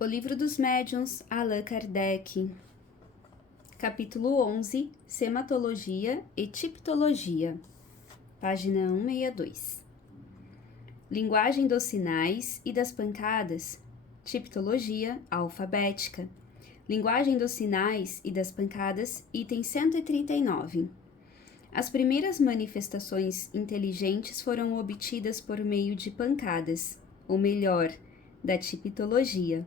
O Livro dos Médiuns, Allan Kardec. Capítulo 11, Sematologia e Tiptologia. Página 162. Linguagem dos sinais e das pancadas. Tiptologia alfabética. Linguagem dos sinais e das pancadas, item 139. As primeiras manifestações inteligentes foram obtidas por meio de pancadas, ou melhor, da tiptologia.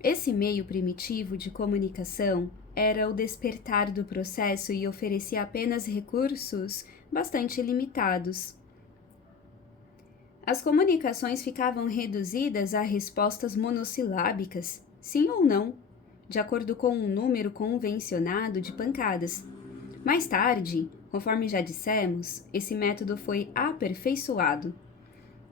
Esse meio primitivo de comunicação era o despertar do processo e oferecia apenas recursos bastante limitados. As comunicações ficavam reduzidas a respostas monossilábicas, sim ou não, de acordo com um número convencionado de pancadas. Mais tarde, conforme já dissemos, esse método foi aperfeiçoado.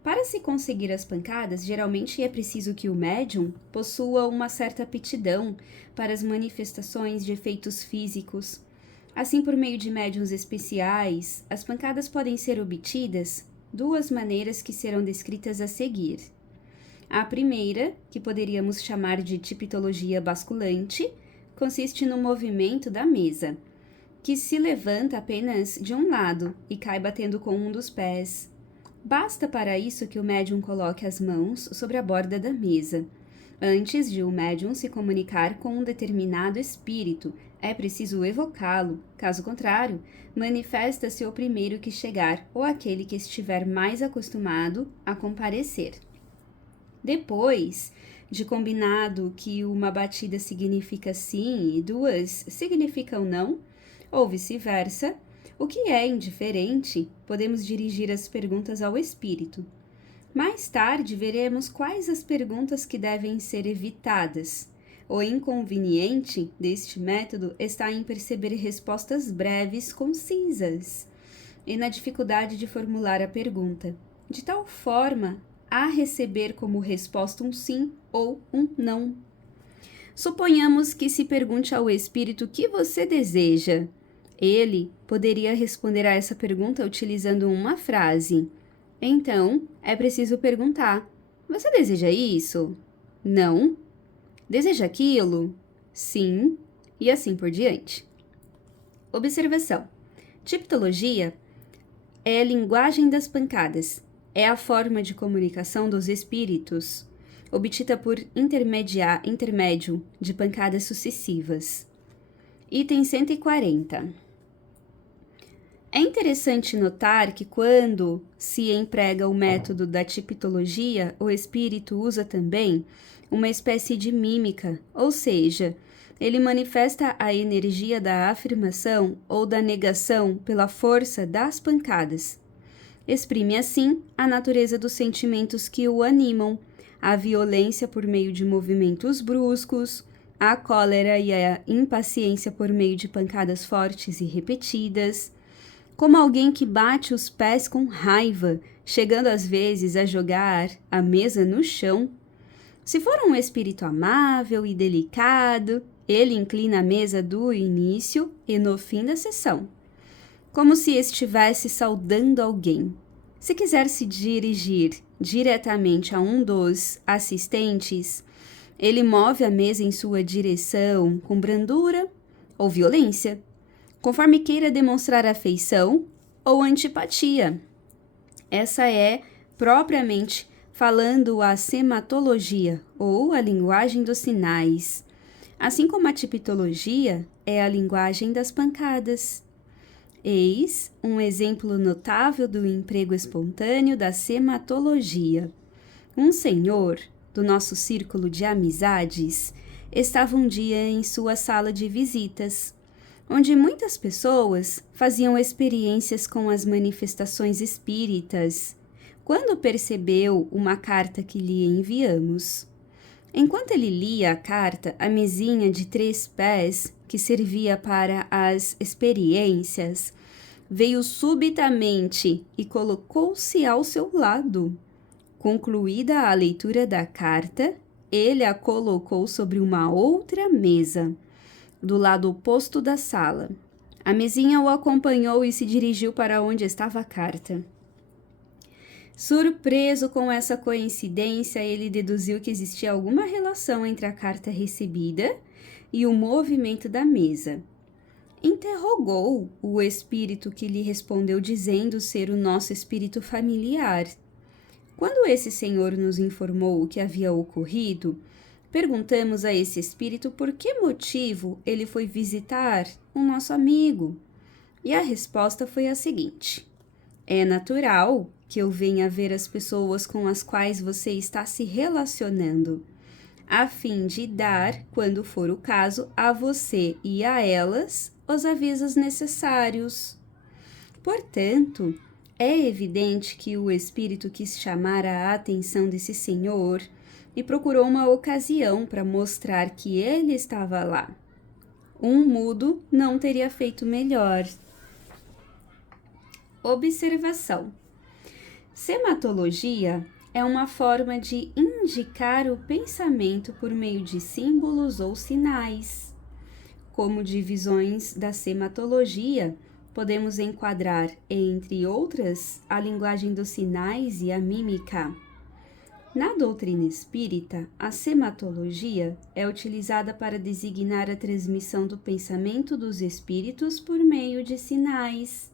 Para se conseguir as pancadas, geralmente é preciso que o médium possua uma certa aptidão para as manifestações de efeitos físicos. Assim, por meio de médiuns especiais, as pancadas podem ser obtidas duas maneiras que serão descritas a seguir. A primeira, que poderíamos chamar de tiptologia basculante, consiste no movimento da mesa, que se levanta apenas de um lado e cai batendo com um dos pés. Basta para isso que o médium coloque as mãos sobre a borda da mesa. Antes de o médium se comunicar com um determinado espírito, é preciso evocá-lo. Caso contrário, manifesta-se o primeiro que chegar ou aquele que estiver mais acostumado a comparecer. Depois de combinado que uma batida significa sim e duas significam não, ou vice-versa, o que é indiferente, podemos dirigir as perguntas ao espírito. Mais tarde veremos quais as perguntas que devem ser evitadas. O inconveniente deste método está em perceber respostas breves, concisas, e na dificuldade de formular a pergunta, de tal forma a receber como resposta um sim ou um não. Suponhamos que se pergunte ao espírito o que você deseja. Ele poderia responder a essa pergunta utilizando uma frase. Então, é preciso perguntar: você deseja isso? Não? Deseja aquilo? Sim, e assim por diante. Observação: tiptologia é a linguagem das pancadas, é a forma de comunicação dos espíritos, obtida por intermédio de pancadas sucessivas. Item 140. É interessante notar que quando se emprega o método da tiptologia, o espírito usa também uma espécie de mímica, ou seja, ele manifesta a energia da afirmação ou da negação pela força das pancadas. Exprime assim a natureza dos sentimentos que o animam, a violência por meio de movimentos bruscos, a cólera e a impaciência por meio de pancadas fortes e repetidas, como alguém que bate os pés com raiva, chegando às vezes a jogar a mesa no chão. Se for um espírito amável e delicado, ele inclina a mesa do início e no fim da sessão, como se estivesse saudando alguém. Se quiser se dirigir diretamente a um dos assistentes, ele move a mesa em sua direção com brandura ou violência, conforme queira demonstrar afeição ou antipatia. Essa é, propriamente falando, a sematologia, ou a linguagem dos sinais, assim como a tiptologia é a linguagem das pancadas. Eis um exemplo notável do emprego espontâneo da sematologia. Um senhor, do nosso círculo de amizades, estava um dia em sua sala de visitas, onde muitas pessoas faziam experiências com as manifestações espíritas, quando percebeu uma carta que lhe enviamos. Enquanto ele lia a carta, a mesinha de 3 pés, que servia para as experiências, veio subitamente e colocou-se ao seu lado. Concluída a leitura da carta, ele a colocou sobre uma outra mesa, do lado oposto da sala. A mesinha o acompanhou e se dirigiu para onde estava a carta. Surpreso com essa coincidência, ele deduziu que existia alguma relação entre a carta recebida e o movimento da mesa. Interrogou o espírito, que lhe respondeu dizendo ser o nosso espírito familiar. Quando esse senhor nos informou o que havia ocorrido, perguntamos a esse espírito por que motivo ele foi visitar o nosso amigo. E a resposta foi a seguinte: é natural que eu venha ver as pessoas com as quais você está se relacionando, a fim de dar, quando for o caso, a você e a elas os avisos necessários. Portanto, é evidente que o espírito quis chamar a atenção desse senhor e procurou uma ocasião para mostrar que ele estava lá. Um mudo não teria feito melhor. Observação: sematologia é uma forma de indicar o pensamento por meio de símbolos ou sinais. Como divisões da sematologia, podemos enquadrar, entre outras, a linguagem dos sinais e a mímica. Na doutrina espírita, a sematologia é utilizada para designar a transmissão do pensamento dos espíritos por meio de sinais,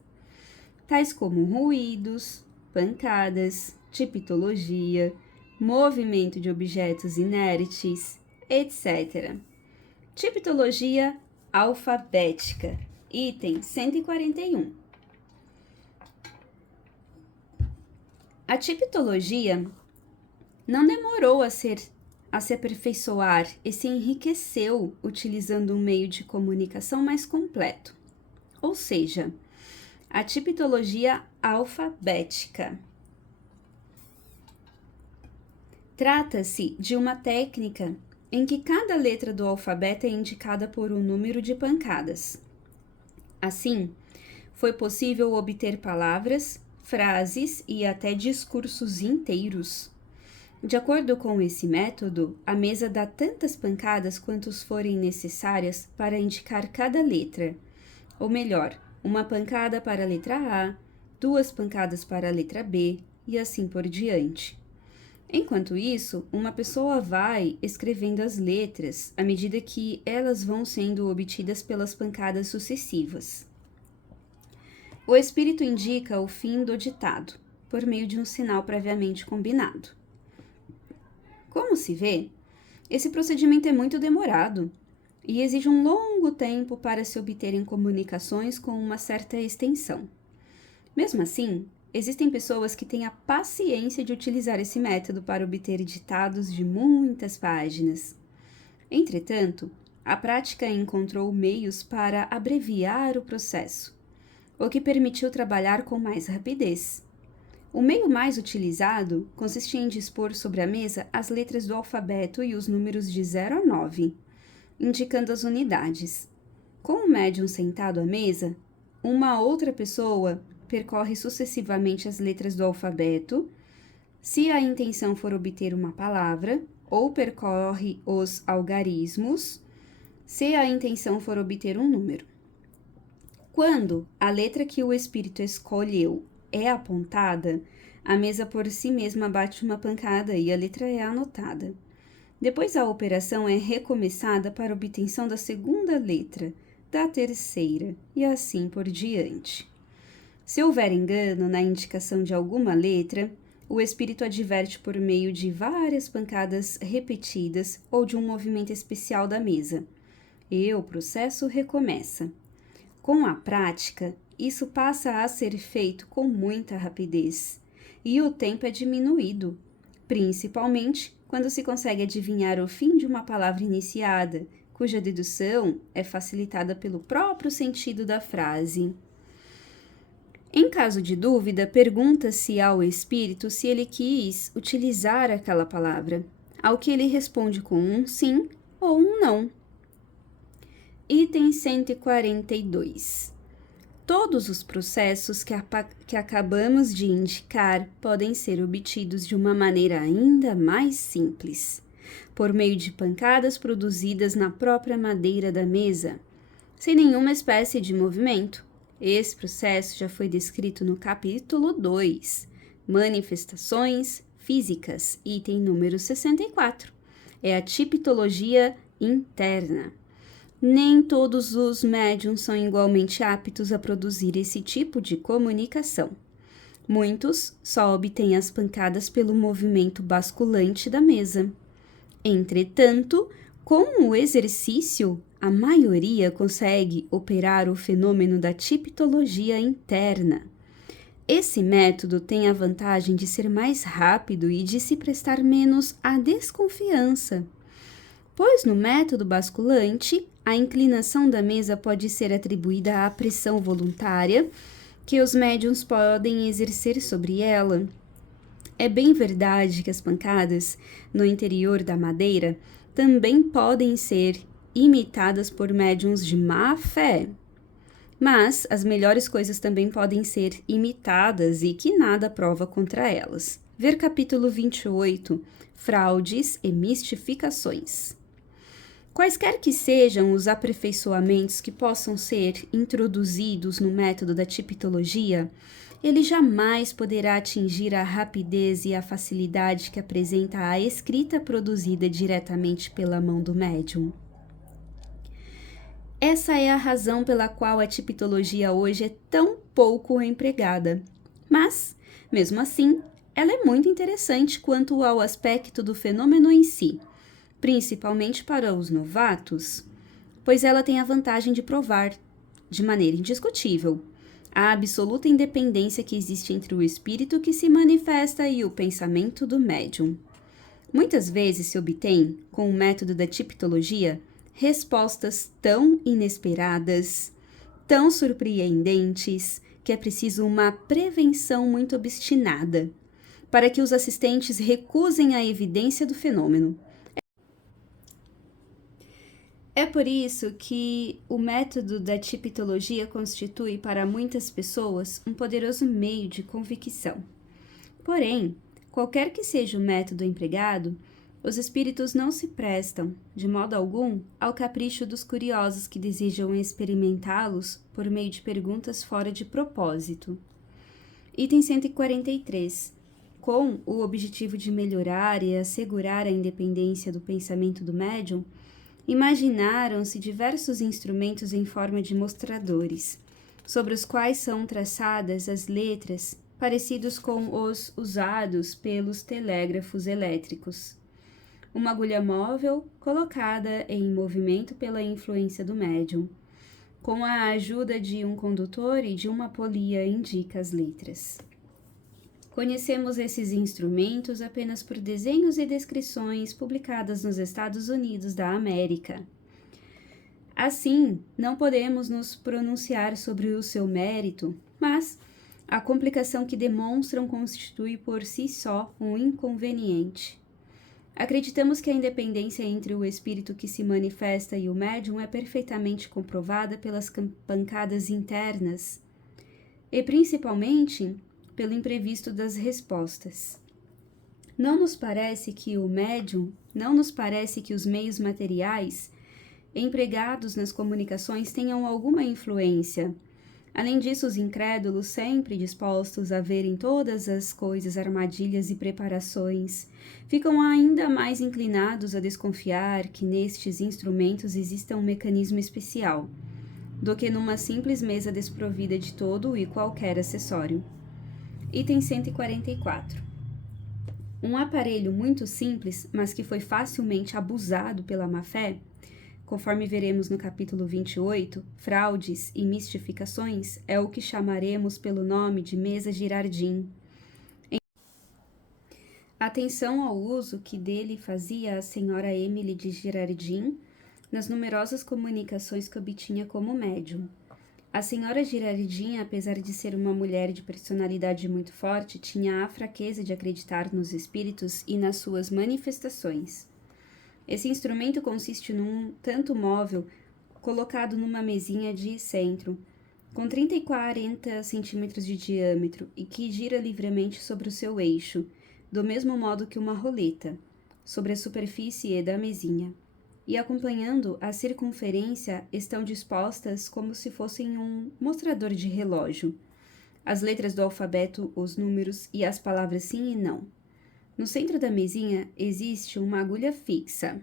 tais como ruídos, pancadas, tipitologia, movimento de objetos inertes, etc. Tipitologia alfabética, item 141. A tipitologia não demorou a se aperfeiçoar e se enriqueceu utilizando um meio de comunicação mais completo, ou seja, a tipitologia alfabética. Trata-se de uma técnica em que cada letra do alfabeto é indicada por um número de pancadas. Assim, foi possível obter palavras, frases e até discursos inteiros. De acordo com esse método, a mesa dá tantas pancadas quantas forem necessárias para indicar cada letra, ou melhor, uma pancada para a letra A, 2 pancadas para a letra B e assim por diante. Enquanto isso, uma pessoa vai escrevendo as letras à medida que elas vão sendo obtidas pelas pancadas sucessivas. O espírito indica o fim do ditado, por meio de um sinal previamente combinado. Como se vê, esse procedimento é muito demorado e exige um longo tempo para se obterem comunicações com uma certa extensão. Mesmo assim, existem pessoas que têm a paciência de utilizar esse método para obter ditados de muitas páginas. Entretanto, a prática encontrou meios para abreviar o processo, o que permitiu trabalhar com mais rapidez. O meio mais utilizado consistia em dispor sobre a mesa as letras do alfabeto e os números de 0 a 9, indicando as unidades. Com o médium sentado à mesa, uma outra pessoa percorre sucessivamente as letras do alfabeto, se a intenção for obter uma palavra, ou percorre os algarismos, se a intenção for obter um número. Quando a letra que o espírito escolheu é apontada, a mesa por si mesma bate uma pancada e a letra é anotada. Depois a operação é recomeçada para obtenção da segunda letra, da terceira e assim por diante. Se houver engano na indicação de alguma letra, o espírito adverte por meio de várias pancadas repetidas ou de um movimento especial da mesa, e o processo recomeça. Com a prática, isso passa a ser feito com muita rapidez, e o tempo é diminuído, principalmente quando se consegue adivinhar o fim de uma palavra iniciada, cuja dedução é facilitada pelo próprio sentido da frase. Em caso de dúvida, pergunta-se ao espírito se ele quis utilizar aquela palavra, ao que ele responde com um sim ou um não. Item 142. Todos os processos que acabamos de indicar podem ser obtidos de uma maneira ainda mais simples, por meio de pancadas produzidas na própria madeira da mesa, sem nenhuma espécie de movimento. Esse processo já foi descrito no capítulo 2, Manifestações físicas, item número 64. É a tipologia interna. Nem todos os médiums são igualmente aptos a produzir esse tipo de comunicação. Muitos só obtêm as pancadas pelo movimento basculante da mesa. Entretanto, com o exercício, a maioria consegue operar o fenômeno da tipologia interna. Esse método tem a vantagem de ser mais rápido e de se prestar menos à desconfiança, pois no método basculante, a inclinação da mesa pode ser atribuída à pressão voluntária que os médiuns podem exercer sobre ela. É bem verdade que as pancadas no interior da madeira também podem ser imitadas por médiuns de má fé. Mas as melhores coisas também podem ser imitadas e que nada prova contra elas. Ver capítulo 28, Fraudes e Mistificações. Quaisquer que sejam os aperfeiçoamentos que possam ser introduzidos no método da tipologia, ele jamais poderá atingir a rapidez e a facilidade que apresenta a escrita produzida diretamente pela mão do médium. Essa é a razão pela qual a tipologia hoje é tão pouco empregada. Mas, mesmo assim, ela é muito interessante quanto ao aspecto do fenômeno em si, principalmente para os novatos, pois ela tem a vantagem de provar, de maneira indiscutível, a absoluta independência que existe entre o espírito que se manifesta e o pensamento do médium. Muitas vezes se obtém, com o método da tipologia, respostas tão inesperadas, tão surpreendentes, que é preciso uma prevenção muito obstinada, para que os assistentes recusem a evidência do fenômeno. É por isso que o método da tipologia constitui para muitas pessoas um poderoso meio de convicção. Porém, qualquer que seja o método empregado, os espíritos não se prestam, de modo algum, ao capricho dos curiosos que desejam experimentá-los por meio de perguntas fora de propósito. Item 143. Com o objetivo de melhorar e assegurar a independência do pensamento do médium, imaginaram-se diversos instrumentos em forma de mostradores, sobre os quais são traçadas as letras parecidos com os usados pelos telégrafos elétricos. Uma agulha móvel colocada em movimento pela influência do médium. Com a ajuda de um condutor e de uma polia indica as letras. Conhecemos esses instrumentos apenas por desenhos e descrições publicadas nos Estados Unidos da América. Assim, não podemos nos pronunciar sobre o seu mérito, mas a complicação que demonstram constitui por si só um inconveniente. Acreditamos que a independência entre o espírito que se manifesta e o médium é perfeitamente comprovada pelas pancadas internas e, principalmente, pelo imprevisto das respostas. Não nos parece que os meios materiais empregados nas comunicações tenham alguma influência. Além disso, os incrédulos, sempre dispostos a ver em todas as coisas armadilhas e preparações, ficam ainda mais inclinados a desconfiar que nestes instrumentos exista um mecanismo especial, do que numa simples mesa desprovida de todo e qualquer acessório. Item 144. Um aparelho muito simples, mas que foi facilmente abusado pela má-fé, conforme veremos no capítulo 28, Fraudes e Mistificações, é o que chamaremos pelo nome de mesa Girardin. Atenção ao uso que dele fazia a senhora Emily de Girardin nas numerosas comunicações que obtinha como médium. A senhora Girardin, apesar de ser uma mulher de personalidade muito forte, tinha a fraqueza de acreditar nos espíritos e nas suas manifestações. Esse instrumento consiste num tanto móvel colocado numa mesinha de centro, com 30 e 40 centímetros de diâmetro e que gira livremente sobre o seu eixo, do mesmo modo que uma roleta, sobre a superfície da mesinha. E acompanhando a circunferência estão dispostas como se fossem um mostrador de relógio, as letras do alfabeto, os números e as palavras sim e não. No centro da mesinha existe uma agulha fixa.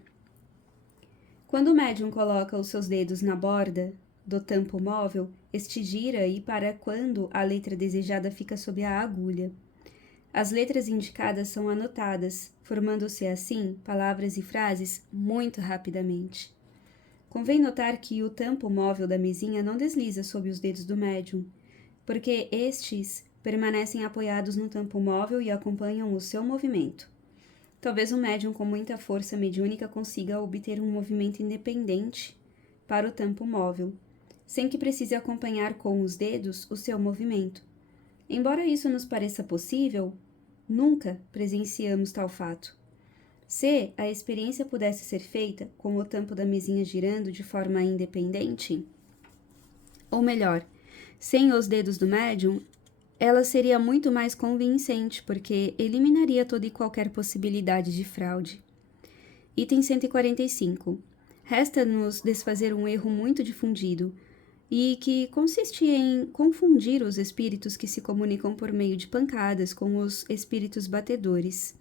Quando o médium coloca os seus dedos na borda do tampo móvel, este gira e para quando a letra desejada fica sob a agulha. As letras indicadas são anotadas, formando-se assim palavras e frases muito rapidamente. Convém notar que o tampo móvel da mesinha não desliza sob os dedos do médium, porque estes permanecem apoiados no tampo móvel e acompanham o seu movimento. Talvez um médium com muita força mediúnica consiga obter um movimento independente para o tampo móvel, sem que precise acompanhar com os dedos o seu movimento. Embora isso nos pareça possível, nunca presenciamos tal fato. Se a experiência pudesse ser feita com o tampo da mesinha girando de forma independente, ou melhor, sem os dedos do médium, ela seria muito mais convincente, porque eliminaria toda e qualquer possibilidade de fraude. Item 145. Resta-nos desfazer um erro muito difundido, e que consiste em confundir os espíritos que se comunicam por meio de pancadas com os espíritos batedores.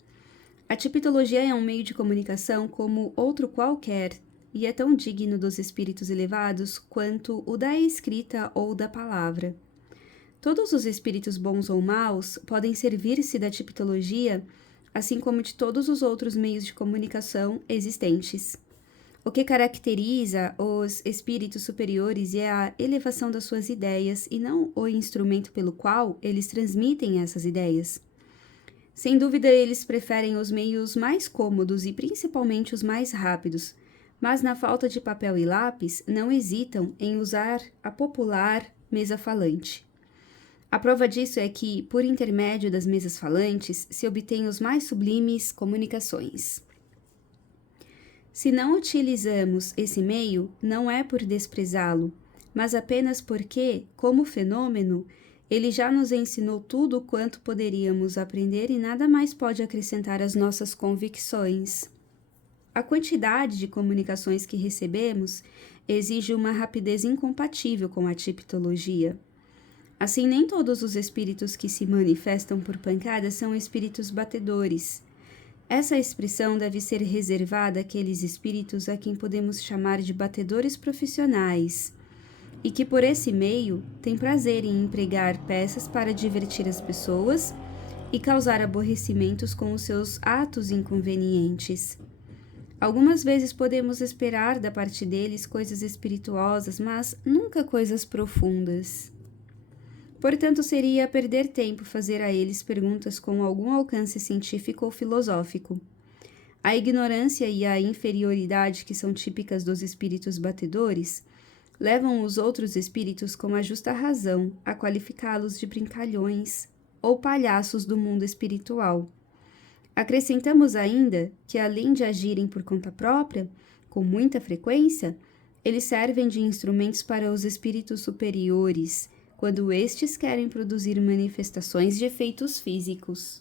A tipitologia é um meio de comunicação como outro qualquer, e é tão digno dos espíritos elevados quanto o da escrita ou da palavra. Todos os espíritos bons ou maus podem servir-se da tipitologia, assim como de todos os outros meios de comunicação existentes. O que caracteriza os espíritos superiores é a elevação das suas ideias e não o instrumento pelo qual eles transmitem essas ideias. Sem dúvida, eles preferem os meios mais cômodos e principalmente os mais rápidos, mas na falta de papel e lápis não hesitam em usar a popular mesa falante. A prova disso é que, por intermédio das mesas falantes, se obtêm os mais sublimes comunicações. Se não utilizamos esse meio, não é por desprezá-lo, mas apenas porque, como fenômeno, ele já nos ensinou tudo quanto poderíamos aprender e nada mais pode acrescentar às nossas convicções. A quantidade de comunicações que recebemos exige uma rapidez incompatível com a tipitologia. Assim, nem todos os espíritos que se manifestam por pancadas são espíritos batedores. Essa expressão deve ser reservada àqueles espíritos a quem podemos chamar de batedores profissionais, e que por esse meio têm prazer em empregar peças para divertir as pessoas e causar aborrecimentos com os seus atos inconvenientes. Algumas vezes podemos esperar da parte deles coisas espirituosas, mas nunca coisas profundas. Portanto, seria perder tempo fazer a eles perguntas com algum alcance científico ou filosófico. A ignorância e a inferioridade que são típicas dos espíritos batedores levam os outros espíritos com a justa razão a qualificá-los de brincalhões ou palhaços do mundo espiritual. Acrescentamos ainda que, além de agirem por conta própria, com muita frequência, eles servem de instrumentos para os espíritos superiores, quando estes querem produzir manifestações de efeitos físicos.